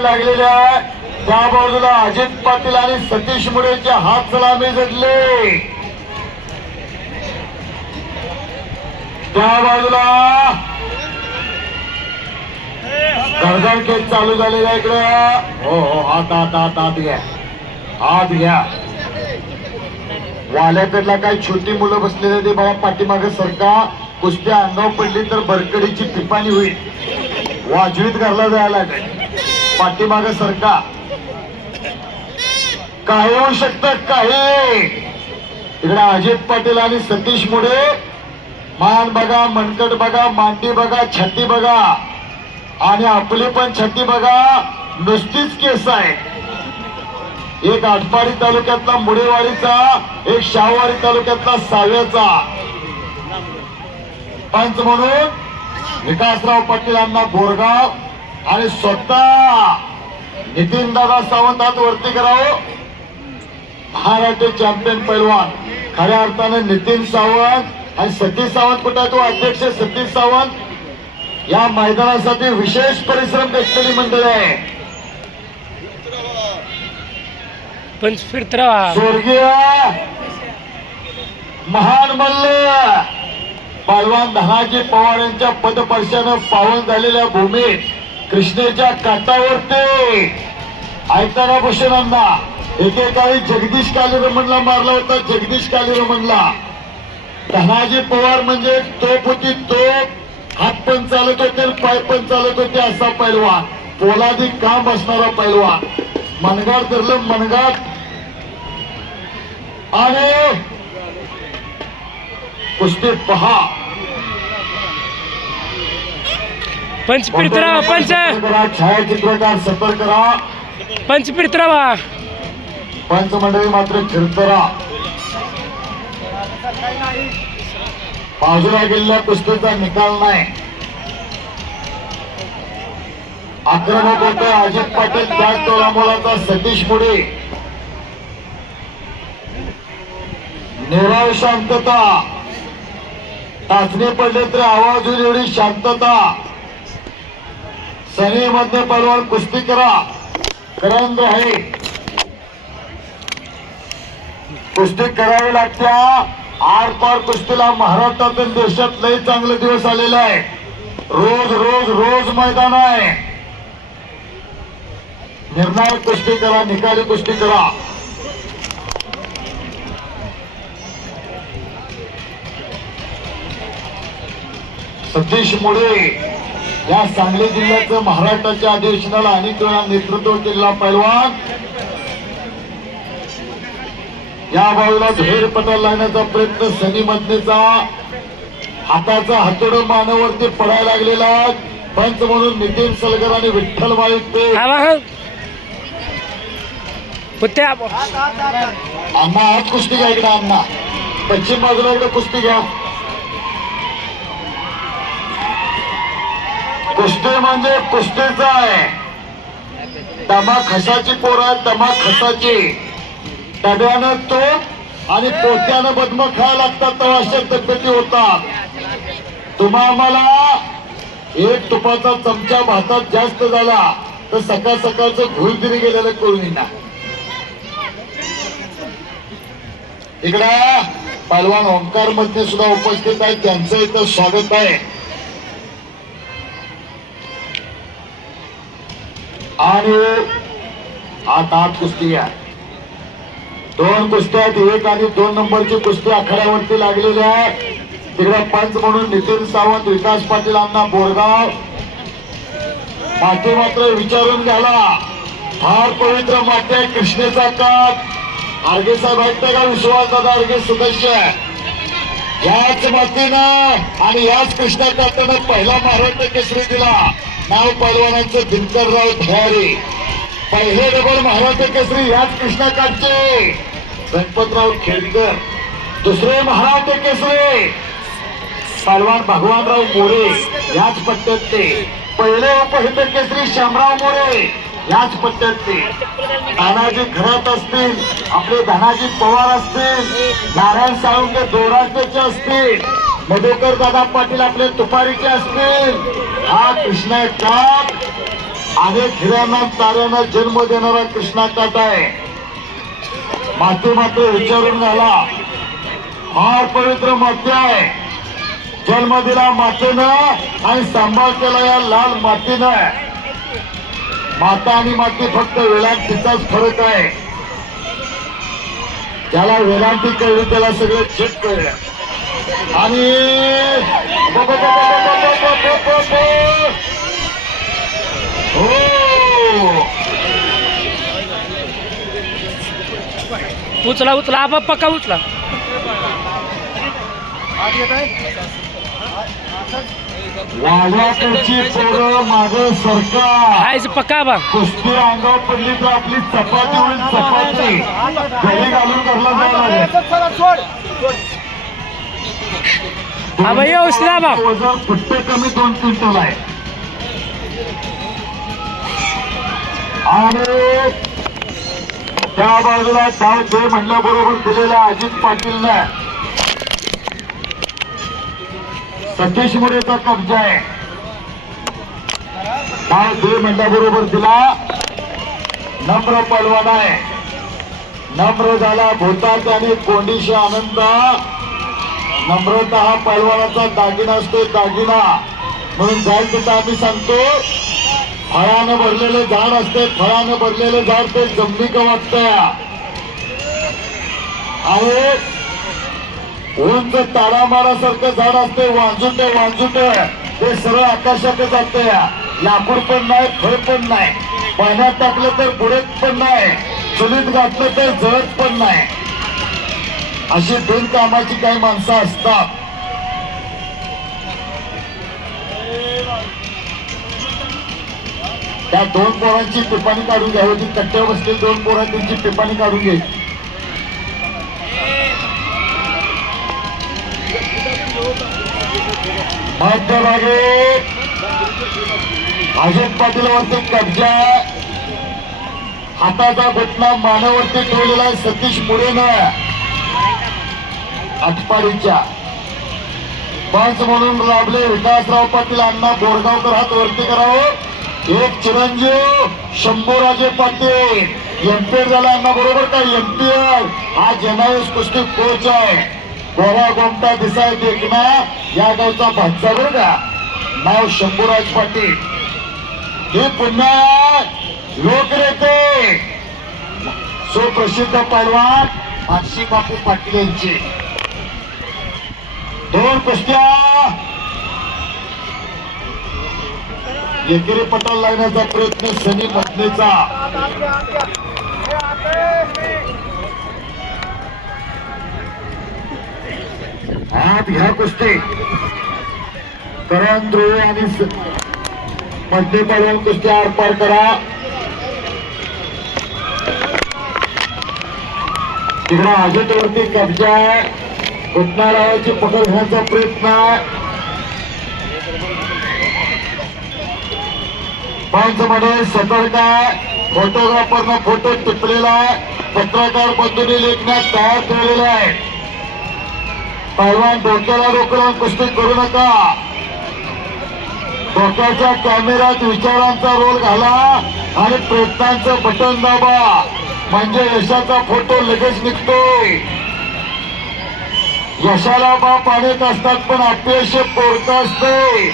पट्ट्यावरती लागलेले आहे. त्या बाजूला अजित पाटील आणि सतीश मुळेचे हात सलामी जडले. त्या बाजूला गरगण केस चालू झालेला आहे इकडं. हो हो हात हात हात हात घ्या. हात घ्या. वाल्याकडला काही छोटी मुलं बसलेली ते बाबा पाठीमागे सरका. कुस्त्या अंगावर पडली तर बरकडीची पिपाणी होईल. वाजवीत घरला जायला लागेल. पाठीमाग सरका. काही होऊ शकत काही. इकडे अजित पाटील आणि सतीश मुडे. मान बघा मनकट बघा मांडी बघा छाती बघा. आणि आपली पण छाती बघा. नुसतीच केस आहे एक आटपाडी तालुक्यातला मुडेवाडीचा एक शाहवाडी तालुक्यातला साव्याचा. पंच म्हणून विकासराव पाटील यांना बोरगाव. आणि स्वतः नितीन दादा सावंत हात वरती करावं महाराष्ट्र चॅम्पियन पैलवान. खऱ्या अर्थाने नितीन सावंत आणि सतीश सावंत कुठे तो अध्यक्ष सतीश सावंत. या मैदानासाठी विशेष परिश्रम घेतलेली मंडळी आहे स्वर्गीय महान मल्ल. पहलवान धनाजी पवार यांच्या पदपर्शानं पावन झालेल्या भूमीत कृष्णेच्या काठावरती ऐकताना भूषणांना एकेकाळी जगदीश कालीरमणला मारला होता जगदीश कालीरमणला. धनाजी पवार म्हणजे तोप होती तोप. हात पण चालत होते पाय पण चालत होते असा पैलवान. पोलादी काम असणारा पैलवान. मनगाड धरलं मनगाड. आणि कुस्ती पहा. पंच फिरत राहा पंच. छायाचित्रकार सतर्क करा पंच फिरत राहा पंच मंडळी मात्र फिरतरा बाजूला गेलेल्या कुस्तीचा निकाल नाही. आक्रमक होत अजित पाटील त्याच तोलामोलाचा सतीश मुडे निराळ शांतता. टाचणी पडले तरी आवाज होईल एवढी शांतता. सनी मध्ये कुस्ती करा. करंद आहे कुस्ती करावी लागत्या. आर पार कुस्तीला महाराष्ट्रातील देशात लय चांगले दिवस आलेले आहे. रोज रोज रोज मैदान आहे. निर्णायक कुस्ती करा निकाली कुस्ती करा. सतीश मुळे. या सांगली जिल्ह्याचं महाराष्ट्राच्या अधिवेशनाला अनेक वेळा नेतृत्व केलेला पैलवान. या बाजूला ढेर पटाला लागण्याचा प्रयत्न सनी मधनेचा हाताचा हातोड मानावरती पडायला लागलेला. पंच म्हणून नितीन सलगर आणि विठ्ठल पुत्या अण्णा आज कुस्ती घ्या इकडे अण्णा. पश्चिम बाजूला इकडे कुस्ती घ्या. कुस्ती म्हणजे कुस्तीच आहे. दमा खसाची पोर आहे दमा खसाची. डब्यानं तो आणि पोत्यानं बदम खायला लागतात तेव्हा अशा तब्येती होतात. तुम्हा आम्हाला एक तुपाचा चमचा भातात जास्त झाला तर सकाळ सकाळचं घुल दिली गेलेलं करून इकडे पहलवान ओंकारमध्ये सुद्धा उपस्थित आहेत त्यांचं इथं स्वागत आहे. आणि आता कुस्ती आहे दोन कुस्त्या आहेत एक आणि दोन नंबरची कुस्ती आखाड्यावरती लागलेली आहे. तिकडे पंच म्हणून नितीन सावंत विकास पाटील अण्णा बोरगाव. माती मात्र विचारून घ्याला फार पवित्र माती आहे कृष्णेचा काठ आरगे साहेब ऐकते का विश्वास दादा सदस्य याच मातीनं आणि याच कृष्णा काठानं पहिला महाराष्ट्र केसरी दिला. नाव पैलवानांचं दिनकरराव भयारी पहिले डबल महाराष्ट्र केसरी याच कृष्णा काठचे गणपतराव खेडकर. दुसरे महाराष्ट्र केसरी. पहलवान भगवानराव मोरे याच पट्ट्यात ते पहिले उपहित केसरी श्यामराव मोरे याच पट्ट्यात ते तानाजी घरात असतील आपले धनाजी पवार असतील नारायण साळुंके दोराजचे असतील. मधुकर दादा पाटील आपले तुपारीचे असतील. हा कृष्णा काप अनेक हिऱ्यांना ताऱ्यांना जन्म देणारा कृष्णा काट आहे. माती माते विचारून झाला फार पवित्र माती आहे. जन्म दिला मातेनं आणि सांभाळ केला या लाल मातीनं. माता आणि माती फक्त वेळांतीचाच फरक आहे. ज्याला वेळांती कळली त्याला सगळं चेक कळलं. आणि उचला उचला आप पक्का उचला पक्का बा कुस्ती अंगावर पडली तर आपली चपाती होईल चपाती घरी घालून करला जाणार आबा वजन फुट्टे कमी दोन क्विंटल आहे. आणि त्या बाजूला डाव दे म्हणल्याबरोबर दिलेला अजित पाटीलनं सतीश मुरेचा कब्जा आहे. डाव दे म्हणल्याबरोबर दिला नम्र पलवान आहे. नम्र झाला भूतात आणि कोंडीशी आनंद. नम्रता हा पैलवानाचा दागिना असतो दागिना. म्हणून जाईल तिथं आम्ही सांगतो फळानं भरलेलं झाड असते फळानं भरलेलं झाड ते जमनी का वाटतंय आणि उंच तारामारासारखं झाड असते वांजुट वांजुट. ते सरळ आकाशात जाते. लाकूड पण नाही फळ पण नाही. पाण्यात टाकलं तर बुडत पण नाही. चुलीत घातलं तर जळत पण नाही. अशी बिनकामाची काही माणसं असतात. त्या दोन पोरांची टिपाणी काढून घ्यावी ती कट्ट्या बसतील दोन पोरं त्यांची टिपाणी काढून घे मध्यभागी अजित पाटीलवरती कब्जा. हाताचा घटना मानवरती ठेवलेला सतीश मुरेनं. आटपाडीच्या पंच म्हणून राबले विकासराव पाटील अण्णा बोरगावकर हात वरती करावं. एक चिरंजीव शंभूराजे पाटील. एमपीआर झाला अण्णा बरोबर का? एमपीआर हा जनावेश कुस्ती कोच आहे. गोरा गोमटा दिसाय देखना. या गावचा भाजचा बरं का? नाव शंभूराज पाटील. हे पुन्हा लोकरेते. सुप्रसिद्ध पैलवान मानसी बापू पाटील यांचे. दोन कुस्त्या. एकेरी पटाल लागण्याचा प्रयत्न सनी पत्नीचा हात ह्या कुस्ती. करण ध्रुव आणि पत्नी मधली पडून कुस्ती आरपार करा. तिकडे अजितवरती कब्जा आहे. घटनारावाची पकड घेण्याचा प्रयत्न आहे. पंचमध्ये सतर्क आहे. फोटोग्राफरनं फोटो टिपलेला आहे. पत्रकार बंधूंनी लेखण्यात तयार ठेवलेला आहे. पैलवान डोक्याला रोकडून कुस्ती करू नका. डोक्याच्या कॅमेऱ्यात विचारांचा रोल घाला आणि प्रयत्नांचं बटन दाबा. म्हणजे यशाचा फोटो लगेच निघतोय. यशाला बाप आणत असतात पण अपयश पोरत असते.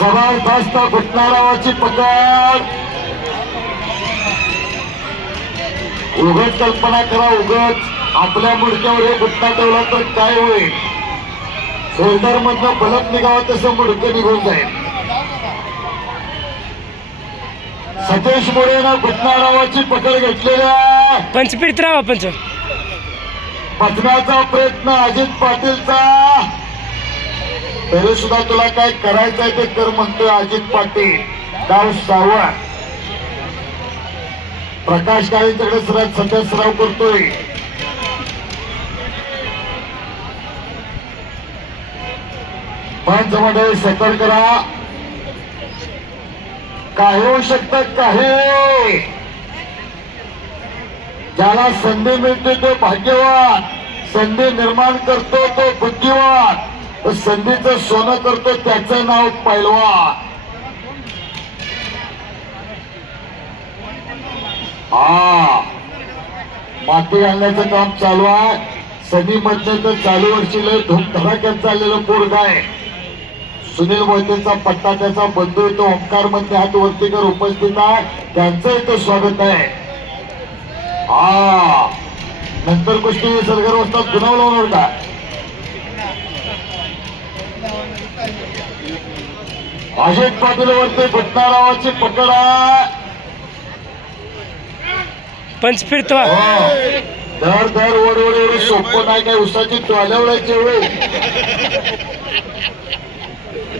जबरदस्त घुटणारावाची पकड. उघड कल्पना करा उघड. आपल्या मुडक्यावर हे घुटणा ठेवला तर काय होईल? फोल्डर मधनं बलप निघावं तसं मुडकं निघून जाईल. सतीश मोरेनं घुटणारावाची पकड घेतलेल्या पंच फिरत राहा पंच. पचण्याचा प्रयत्न अजित पाटीलचा. तरी सुद्धा तुला काय करायचंय ते कर म्हणतोय अजित पाटील. गाव सावळ. प्रकाश काळेंच्याकडे सर सध्या सराव करतोय. पंचमध्ये सतर्क करा काही होऊ शकतं काही ज्याला संधी मिळते तो भाग्यवान. संधी निर्माण करतो तो बुद्धिवान. संधीचं सोनं करतो त्याचं नाव पैलवान. हा. माती घालण्याचं काम चालू आहे. सनी मधलं तर चालू वर्षी लय धूमधडाक्यात चाललेलं पोरग आहे. सुनील मोहितेचा पट्टा त्याचा बंधू इथं ओंकारमध्ये हात वरती कर उपस्थित आहे. त्यांचं इथं स्वागत आहे. हा. नंतर गोष्टी सरकार असतात गुन्हा लावणार का अजित पाटील वरती भटनारावाची पकड. आहे पंच फिरतो. दर दर ओढ ओढ एवढं सोपं नाही काय उसाची टोल्यावडायची एवढे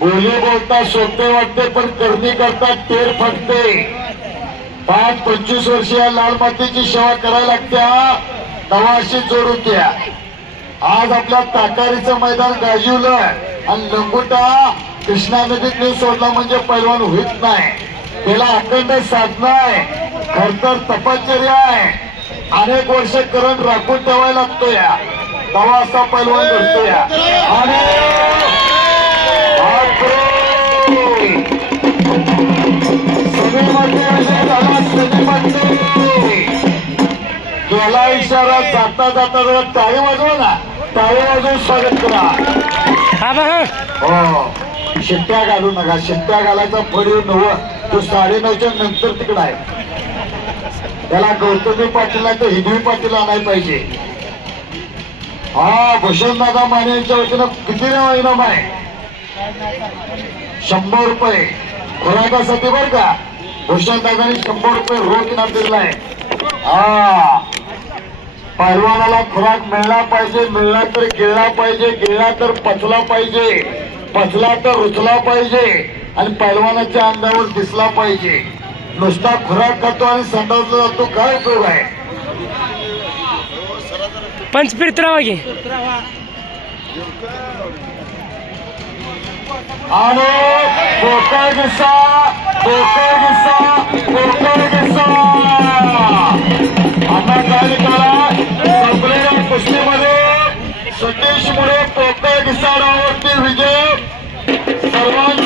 बोली बोलता सोपे वाटते पण करणी करता टेर फटते. पाच पंचवीस वर्ष या लाल मातीची सेवा करायला लागत्या. तवाशी जोड होत्या आज आपल्या ताकारीचं मैदान गाजवलं आणि लंगुटा कृष्णा नदीत नेऊन सोडला म्हणजे पैलवान होत नाही. त्याला अखंड साधना आहे. खरतर तपश्चर्या आहे. अनेक वर्ष करंट राखून ठेवायला लागतो या तवा असा पैलवान घडतो या आणि गेला इशारा जाता जाता जरा टाळी वाजवा ना. टाळी वाजवून स्वागत करा. हा शिट्ट्या घालू नका. शिट्ट्या घालायचा फळी नव. तो साडेनऊच्या नंतर तिकडं आहे. त्याला गौतमी पाटील नाही तर हिदवी पाटील आणायला पाहिजे. हा भूषण दादा माने यांच्या वतीनं किती नाव इनाम आहे? शंभर रुपये. खुराकासाठी बर का? भूषण दादाने शंभर रुपये रोख इनाम दिला आहे. हा. पहलवानाला खुराक मिळला पाहिजे मिळला तर गिळला पाहिजे गिळला तर पचला पाहिजे पचला तर रुचला पाहिजे आणि पहलवानाच्या अंगावर दिसला पाहिजे. नुसता खुराक खातो आणि संडासला जातो काय उपयोग आहे? पंच की आणि कोकण दिसा कोकण दिसा कोकण दिसा आता मुळे कोकण विजय. सर्वांना